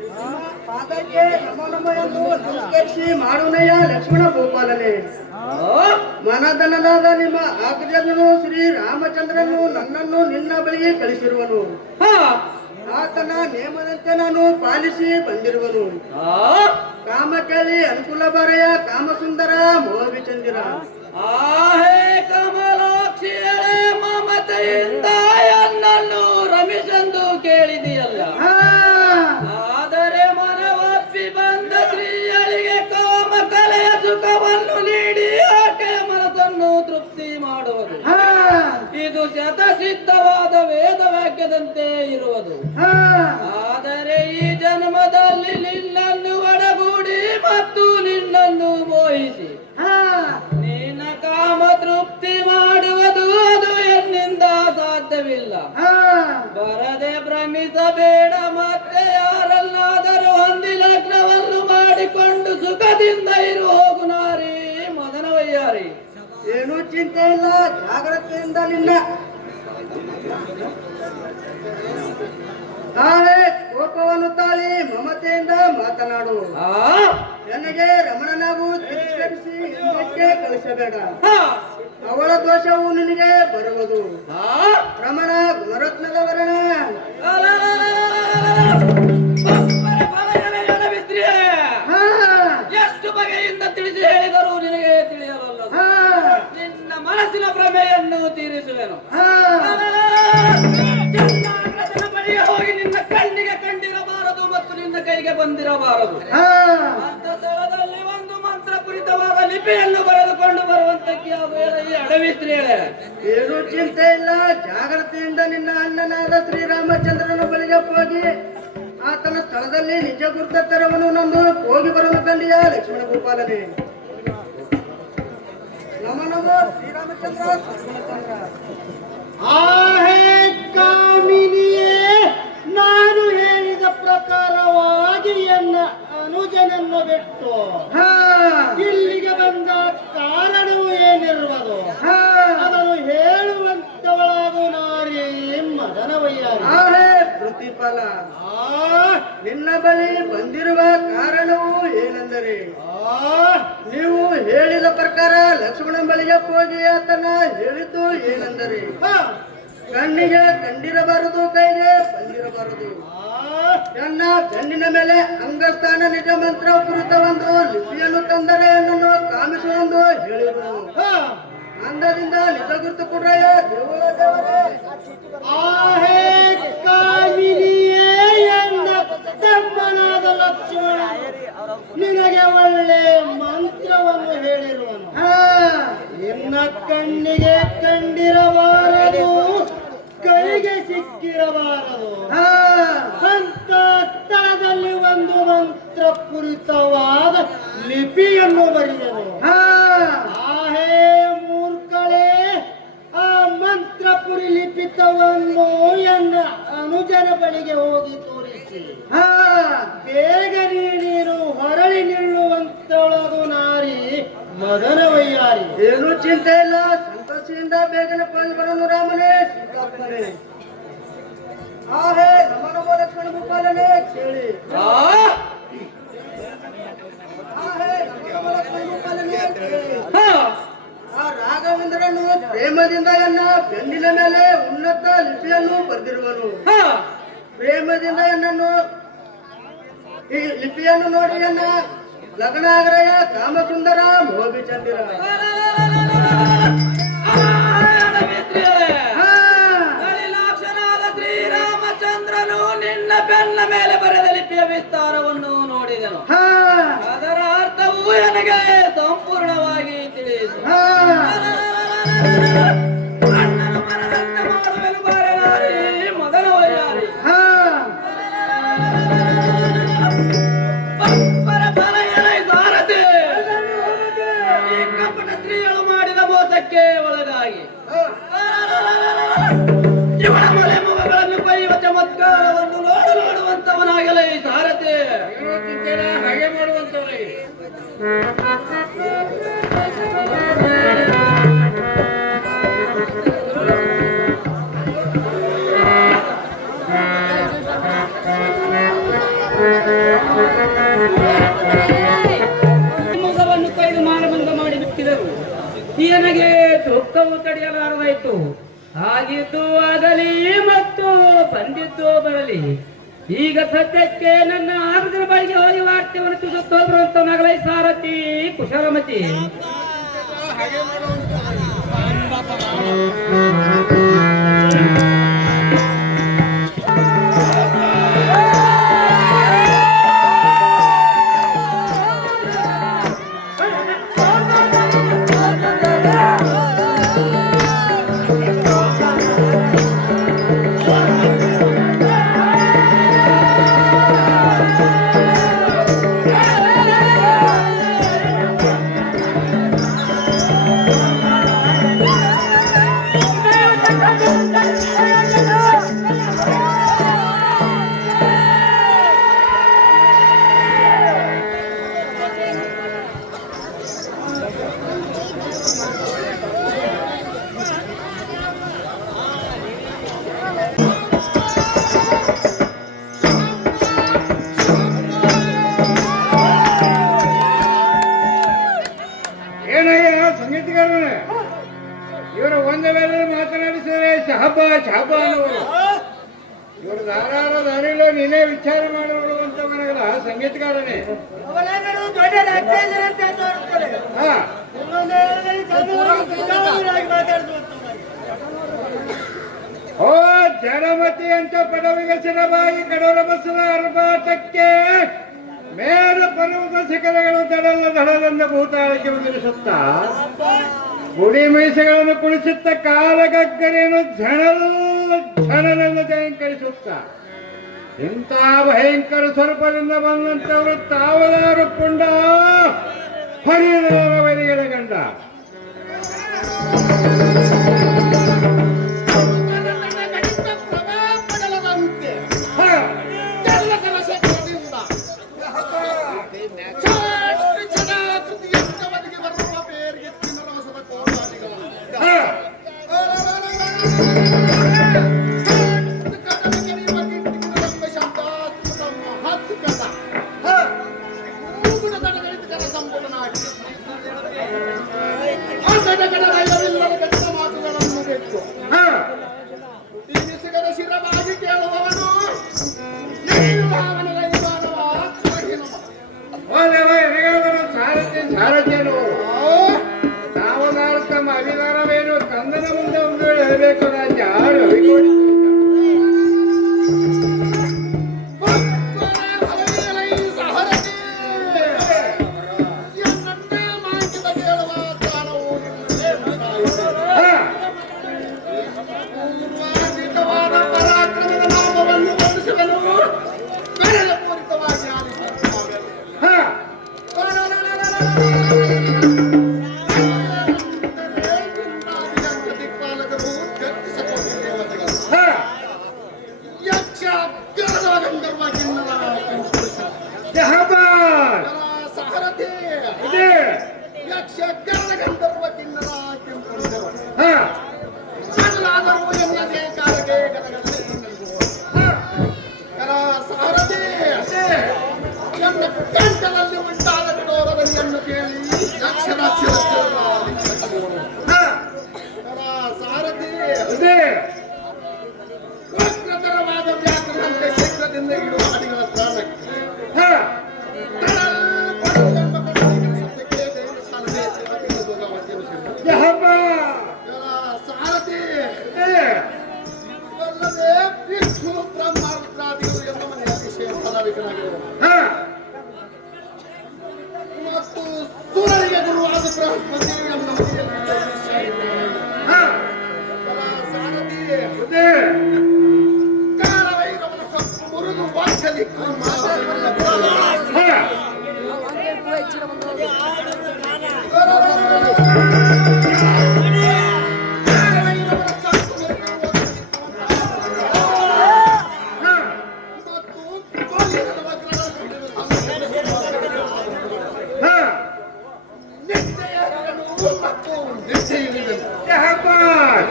ನಿಮ್ಮ ಪಾದಕ್ಕೆ ನಮೋ ನಮೋ ಎಂದು ನಮಸ್ಕರಿಸಿ ಮಾಡುನಯ್ಯ ಲಕ್ಷ್ಮಣ ಭೂಪಾಲನೇ. ಮನದನನಾದ ನಿಮ್ಮ ಆಜ್ಞೆಯನ್ನು ಶ್ರೀ ರಾಮಚಂದ್ರನು ನನ್ನನ್ನು ನಿನ್ನ ಬಳಿಗೆ ಕಳಿಸಿರುವನು. ಆತನ ನೇಮದಂತೆ ನಾನು ಪಾಲಿಸಿ ಬಂದಿರುವನು. ಕಾಮ ಕೇಳಿ ಅನುಕೂಲ ಬರೆಯ ಕಾಮಸುಂದರ ಮೋಹವಿಚಂದಿರ. ಆಹೇ ಕಮಲಾಕ್ಷಿಯಳೆ ಮಮತೆಯಿಂದ ಎನ್ನನ್ನು ರಮಿಸೆಂದು ಕೇಳಿದೆಯಲ್ಲ. ಆ, ಆದರೆ ಮನವಪ್ಪಿ ಬಂದ ಸ್ತ್ರೀಯಳಿಗೆ ಕಾಮ ಕಲೆಯ ಸುಖವನ್ನು ನೀಡಿ ಆಕೆಯ ಮನಸ್ಸನ್ನು ತೃಪ್ತಿ ಮಾಡುವುದು. ಆ, ಇದು ಶತಸಿದ್ಧವಾದ ವೇದ ವಾಕ್ಯದಂತೆ ಇರುವುದು. ಆ, ಆದರೆ ಈ ಜನ್ಮದಲ್ಲಿ ನಿನ್ನನ್ನು ಒಡಗೂಡಿ ಮತ್ತು ನಿನ್ನನ್ನು ಮೋಹಿಸಿ ಆ, ನಿನ್ನ ಕಾಮ ತೃಪ್ತಿ ಮಾಡುವುದು ಅದು ಎನ್ನಿಂದ ಸಾಧ್ಯವಿಲ್ಲ. ಆ, ಬರದೆ ಭ್ರಮಿಸಬೇಡ. ಮತ್ತೆ ಯಾರನ್ನಾದರೂ ಹೊಂದಿ ಲಗ್ನವನ್ನು ಮಾಡಿಕೊಂಡು ಸುಖದಿಂದ ಇರು ಹೋಗು ನಾರಿ ಮದನ ವೈಯಾರಿ. ಏನೂ ಚಿಂತೆ ಇಲ್ಲ, ಜಾಗ್ರತೆಯಿಂದ ನಿನ್ನ ಆಹೇ ಕೋಪವನ್ನು ತಾಳಿ ಮಮತೆಯಿಂದ ಮಾತನಾಡು. ಆ ನನಗೆ ರಮಣನಾಗೂ ತಿರಸ್ಕರಿಸಿ ಹಿಂದಕ್ಕೆ ಕಳಿಸಬೇಡ. ಹಾ, ಅವಳ ದೋಷವು ನಿನಗೆ ಬರುವುದು. ಆ, ರಮಣ ಗುಣರತ್ನದ ವರ್ಣ. ಹಾ, ಎಷ್ಟು ಬಗೆಯಿಂದ ತಿಳಿಸಿ ಹೇಳಿದರೂ ನಿನಗೆ ತಿಳಿಯಬಲ್ಲದು. ಹಾ, ನಿನ್ನ ಮನಸ್ಸಿನ ಭ್ರಮೆಯನ್ನು ತೀರಿಸುವೆನು. ಹಾ, ಚಂದ್ರಾಗ್ರತನ ಬಳಿಗೆ ಹೋಗಿ ನಿನ್ನ ಕಣ್ಣಿಗೆ ಕಂಡಿರಬಾರದು ಮತ್ತು ನಿನ್ನ ಕೈಗೆ ಬಂದಿರಬಾರದು. ಹಾ, ಅಂತ ಸ್ಥಳದಲ್ಲಿ ಒಂದು ಮಂತ್ರ ಕುರಿತವಾದ ಲಿಪಿಯನ್ನು ಬರೆದುಕೊಂಡು ಬರುವಂತಕ್ಕೆ ಈ ಅಡವಿ ಸ್ತ್ರೀಯಳೆ. ಏನೂ ಚಿಂತೆ ಇಲ್ಲ, ಜಾಗ್ರತೆಯಿಂದ ನಿನ್ನ ಅಣ್ಣನಾದ ಶ್ರೀರಾಮಚಂದ್ರನ ಬಳಿಗೆ ಹೋಗಿ ಆತನ ಸ್ಥಳದಲ್ಲಿ ನಿಜ ಗುರುತ ತೆರವನ್ನು ನಂದು ಹೋಗಿ ಬರಲು ಕಂಡಿಯ ಲಕ್ಷ್ಮಣ ಭೂಪಾಲನೇ. ನಮ ನಮೋ ಶ್ರೀರಾಮಚಂದ್ರ ಲಕ್ಷ್ಮಣಚಂದ್ರ. ಆಹೇ ಕಾಮಿನಿಯೇ, ನಾನು ಹೇಳಿದ ಪ್ರಕಾರವಾಗಿ ಎನ್ನ ಅನುಜನನ್ನು ಬಿಟ್ಟು ಹಾ, ಇಲ್ಲಿಗೆ ಬಂದ ಕಾರಣವು ಏನಿರುವುದು ಹಾ, ಅದನ್ನು ಹೇಳುವಂತವಳಾಗು ನಾರಿ ಮದನ ವೈಯಾರಿ. ಆಹೇ ಪ್ರತಿಫಲ. ನಿನ್ನ ಬಳಿ ಬಂದಿರುವ ಕಾರಣವು ಏನೆಂದರೆ ನೀವು ಹೇಳಿದ ಪ್ರಕಾರ ಲಕ್ಷ್ಮಣ ಬಳಿಗೆ ಹೋಗಿ ಆತನ ಹೇಳಿದ್ದು ಏನೆಂದರೆ ಕಣ್ಣಿಗೆ ಕಂಡಿರಬಾರದು, ಕೈಗೆ ಬಂದಿರಬಾರದು. ನನ್ನ ಗಂಡಿನ ಮೇಲೆ ಅಂಗಸ್ಥಾನ ನಿಜ ಮಂತ್ರ ಕುರಿತ ಒಂದು ಲಿಪಿಯನ್ನು ತಂದರೆ ನನ್ನನ್ನು ಕಾಮಿಸುವಂದು ಹೇಳಿರುವುದು. ಅಂದದಿಂದ ನಿಜ ಗುರುತು ಕೊಡ್ರಯ್ಯ ದೇವರ ದೇವರೇ. ಆಹೇ ಕಾಮಿನಿಯೇ, ಎನ್ನ ತಮ್ಮನಾದ ಲಕ್ಷ್ಮಣ ನಿನಗೆ ಒಳ್ಳೆ ಮಂತ್ರವನ್ನು ಹೇಳಿರುವನು. ನಿನ್ನ ಕಣ್ಣಿಗೆ ಕಂಡಿರಬಾರದು, ಕೈಗೆ ಸಿಕ್ಕಿರಬಾರದು. ಅಂತ ಸ್ಥಳದಲ್ಲಿ ಒಂದು ಮಂತ್ರ ಪೂರಿತವಾದ ಲಿಪಿಯನ್ನು ಬರೆದನು. ಆಹೇ ಮೂರ್ಖಳೇ, ಆ ಮಂತ್ರಪುರಿ ಲಿಪಿತವನ್ನು ಎನ್ನ ಅನುಜನ ಬಳಿಗೆ ಹೋಗಿ ತೋರಿಸಿ ಬೇಗನೆ ನೀನು ಹೊರಳಿ ನಿಲ್ಲುವಂತೊಳಗು ನಾರಿ ಮದನ ವೈಯಾರಿ. ಏನು ಚಿಂತೆ ಇಲ್ಲ, ಸಂತೋಷದಿಂದ ಬೇಗನೆ ಬಂದು ಬರಲು ರಾಮನೇ ಸೀತಾತ್ಮನೇ. ಆಹೇ ನಮ ನಮೋ ಲಕ್ಷ್ಮಣ ಭೂಪಾಲನೇ ಕೇಳಿ. ಆಹೇ ನಮ ನಮೋ ಲಕ್ಷ್ಮಣ ಭೂಪಾಲನೇ ಕೇಳಿ. ಆ ರಾಘವೇಂದ್ರನು ಪ್ರೇಮದಿಂದ ಎನ್ನ ಬೆನ್ನಿನ ಮೇಲೆ ಉನ್ನತ ಲಿಪಿಯನ್ನು ಬರೆದಿರುವನು. ಪ್ರೇಮದಿಂದ ಎನ್ನನ್ನು ಈ ಲಿಪಿಯನ್ನು ನೋಡಿ ಎನ್ನ ಲಗ್ನಾಗ್ರಯ ಕಾಮಸುಂದರ ಮೋಬಿಚಂದಿರ. ಓದಿದೆನು. ಹಾ ಅದರ ಅರ್ಥವು ನನಗೆ ಸಂಪೂರ್ಣವಾಗಿ ತಿಳಿಯಿತು. ಹಾ ಅಣ್ಣನ ಮನದಂತೆ ಮಾಡುವೆನು ಬಾರೆ ನಾರಿ ಮದನ ವೈಯಾರಿ. ಹಾ ಪರಸ್ಪರ ಫಲ ಎಲೈ ಸಾರಥಿ. ಈ ಕಪಟ ಸ್ತ್ರೀಗಳು ಮಾಡಿದ ಮೋಸಕ್ಕೆ ಒಳಗಾಗಿ ಇವಳ ಮಲೆ ಮುಖಗಳನ್ನು ಕೊಯ್ಯುವ ಚಮತ್ಕಾರವನ್ನು ನೋಡುವಂತವನಾಗಲೇ ಈ ಸಾರಥಿ. ಹಾಗೆ ಮಾಡುವಂತವ್ರೆ. ಮುಖವನ್ನು ಕೊಯ್ದು ಮಾನಭಂಗ ಮಾಡಿ ಬಿಟ್ಟಿದರು. ನನಗೆ ದುಃಖವು ತಡೆಯಲಾರದಾಯಿತು. ಆಗಿದ್ದು ಆಗಲಿ ಮತ್ತು ಬಂದಿದ್ದು ಬರಲಿ. ಈಗ ಸದ್ಯಕ್ಕೆ ನನ್ನ 6 ದಿನ ಬಳಿಗೆ ಹೋಗಿ ವಾರ್ತೆಯನ್ನು ತಿಳಿಸುತ್ತಾ ಬರುವಂತವನಾಗಲೇ ಸಾರಥಿ ಕುಶಲಮತಿ. ಏನಯ್ಯ ಸಂಗೀತಗಾರನೇ, ಇವರು ಒಂದೇ ವೇಳೆ ಮಾತನಾಡಿಸಿದರೆ ಶಹಬ ಶಹಬ ಅನ್ನುವರು. ಇವರು ಧಾರಾಳ ದಾರಿలో ನೀನೇ ವಿಚಾರ ಮಾಡುವಂತ ಮನಗಲ ಸಂಗೀತಗಾರನೇ. ಹಾ ಓ ಜನಮತಿ ಅಂತ ಪಡವಿಗೆ ಸಿರಬಾಯಿ ಕಡೋರ ಬಸದ ಅರ್ಭಾಟಕ್ಕೆ ಮೇಲ ಪರ್ವತ ಶಿಖರಗಳು ದಡಲೆಂದ ಭೂತಾಳಕ್ಕೆ ಉದುರಿಸುತ್ತ ಗುಡಿ ಮೀಸೆಗಳನ್ನು ಕುಳಿಸುತ್ತ ಕಾಲಗಗ್ಗರೆಯನ್ನು ಝಣಲೆಂದು ಜಯಂಕರಿಸುತ್ತ ಇಂಥ ಭಯಂಕರ ಸ್ವರೂಪದಿಂದ ಬಂದಂತವರು ತಾವದಾರು ಪುಂಡ ಹರಿದ ವೈರಿಗಳ ಗಂಡ. ತಾವದಾರು ತಮ್ಮ ಅಧಿಕಾರವೇನು ಕಂದನ ಮುಂದೆ ಒಂದು ವೇಳೆ ಹೇಳಬೇಕು ರಾಜ್ಯ ಹಾ ಬುದ್ಧಿ ಹಾ ಹಾ ಜಹಬಾದ್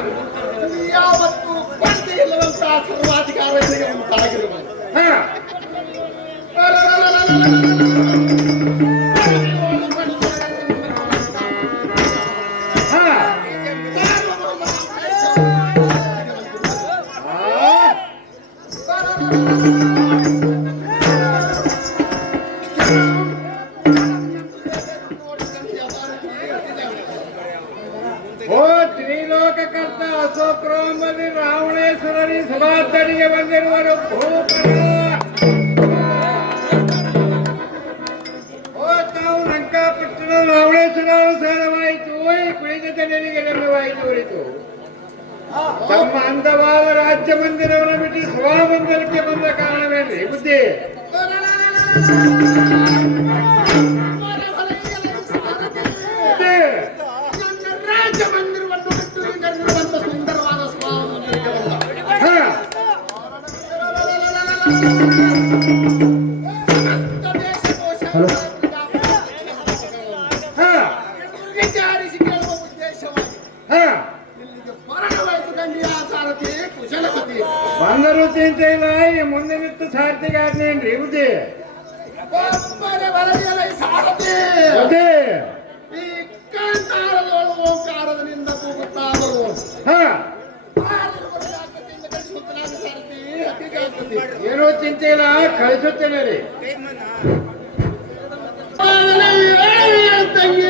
ಯಾವತ್ತು ಬಂದೇ ಇಲ್ಲವಂತಹ ಸರ್ವಾಧಿಕಾರಗಳಿಗೆ ಉಂಟಾಗಿರುವ ಹಾ ಹಾ ಓ ತ್ರಿಲೋಕಕರ್ತ ಅಶೋಕ್ರೋಮಲ್ಲಿ ರಾವಣೇಶ್ವರರಿ ಸಭಾಧ್ಯರಿಗೆ ಬಂದಿರುವರು ಭೂಪರ ಓ ತಾವು ಲಂಕಾಪಟ್ಟಣ ರಾವಣೇಶ್ವರ ಸಾರವಾಯಿತು ಈ ಕುಳಿತ ಜನರಿಗೆ ನೆಮ್ಮವಾಯಿತು ಉಳಿತು ತಮ್ಮ ಅಂದವಾದ ರಾಜ್ಯ ಮಂದಿರವನ್ನು ಬಿಟ್ಟು ಸಭಾಮಂದಿರಕ್ಕೆ ಬಂದ ಕಾರಣವೇನ್ರಿ ಬುದ್ಧಿ ರಾಜ್ಯ ಮಂದಿರವನ್ನು ಬಿಟ್ಟು ಇಲ್ಲಿರುವಂತ ಸುಂದರವಾದ ಸ್ವಾಮಿಗೆ ಬಂದ. ಹಾ ಹಾ ವಿಚಾರಿಸಿ ಕೇಳುವ ಉದ್ದೇಶವಾಗಿ ಹಾ ಇಲ್ಲಿಗೆ ಮರಣವಾಯಿತು ಗಂಡಿಯ ಸಾರಥಿ ಕುಶಲಪತಿ. ಬಂದರೂ ಚಿಂತೆ ಇಲ್ಲ ಈ ಮುಂದೆ ನಿಂತು ಸಾರ್ಥಿಗಾದ್ನೇನ್ರಿ ಬುದ್ಧಿ ಒಬ್ಬನೇ ಬರಲಿಲ್ಲ ಈ ಸಾರಥಿ. ಬುದ್ಧಿ ಈ ಕಾಂತಾರದೊಳು ಓಂಕಾರದಿಂದ ಕೂಗುತ್ತಾ ಬರುವುದು. ಹಾ ಆರಿರುವುದು ಯಾಕಂತ ಕಳಿಸುತ್ತಲಾದ ಸಾರಥಿ ಅತಿಗೆ ಆಗ್ತದೆ. ಏನೋ ಚಿಂತೆ ಇಲ್ಲ ಕಳಿಸುತ್ತೇನೆ ರೀ ತಂಗಿ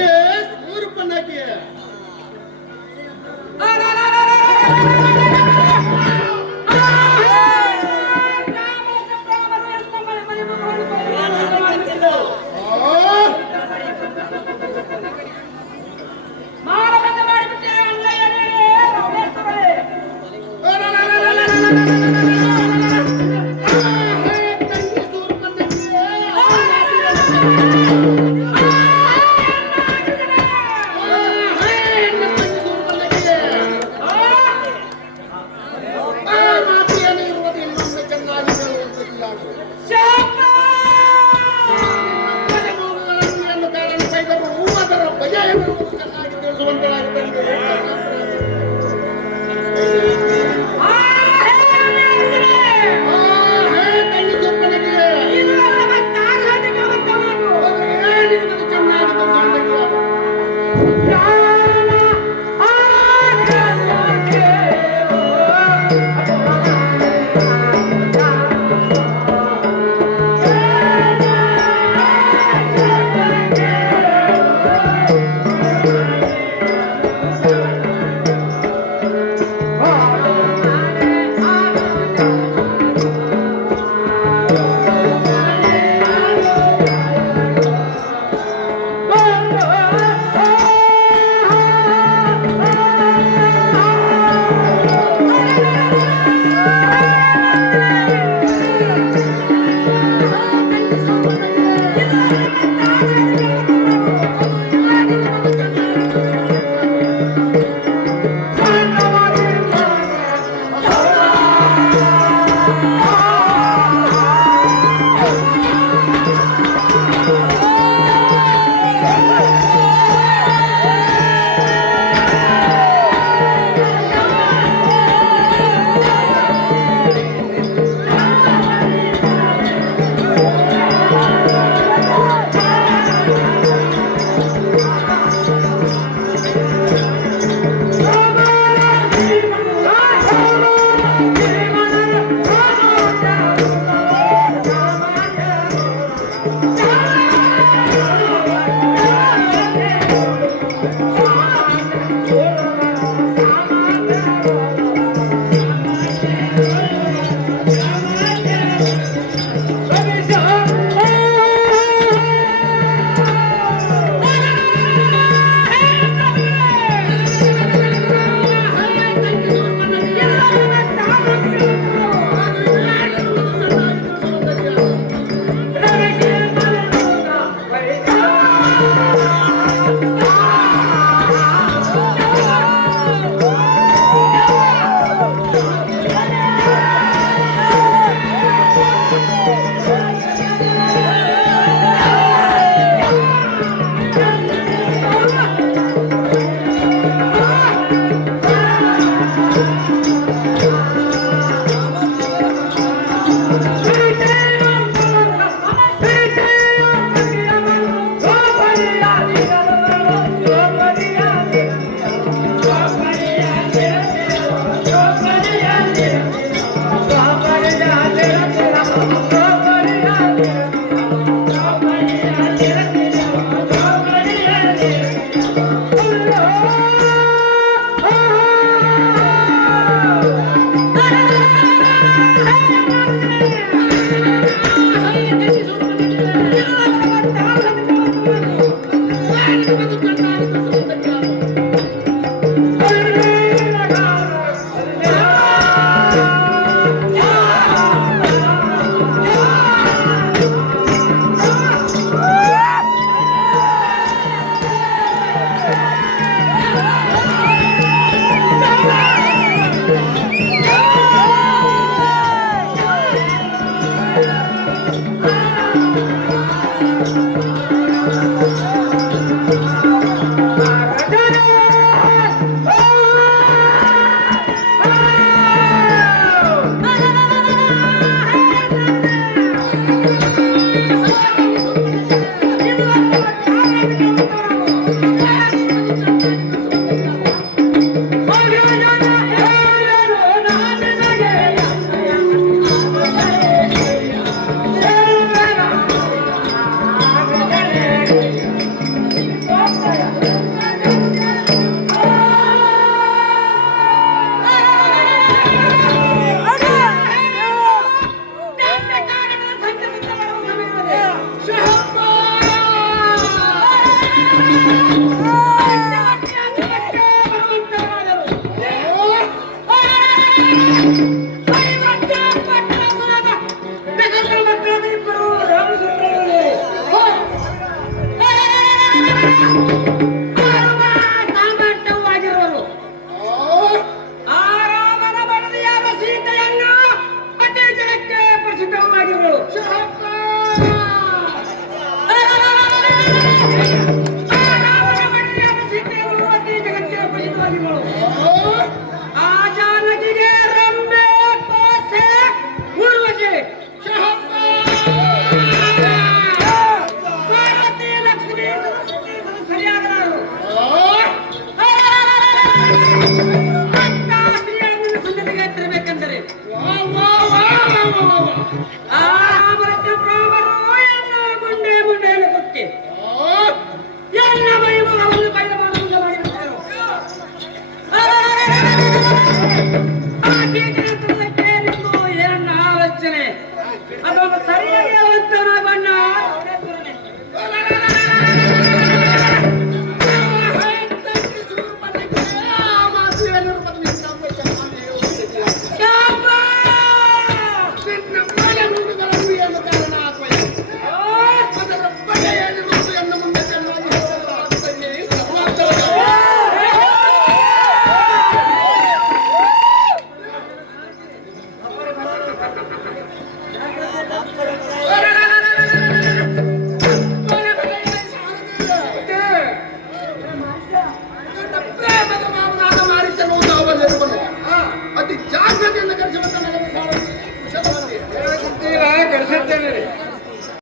ಸೂರ್ಪನಕ್ಕೆ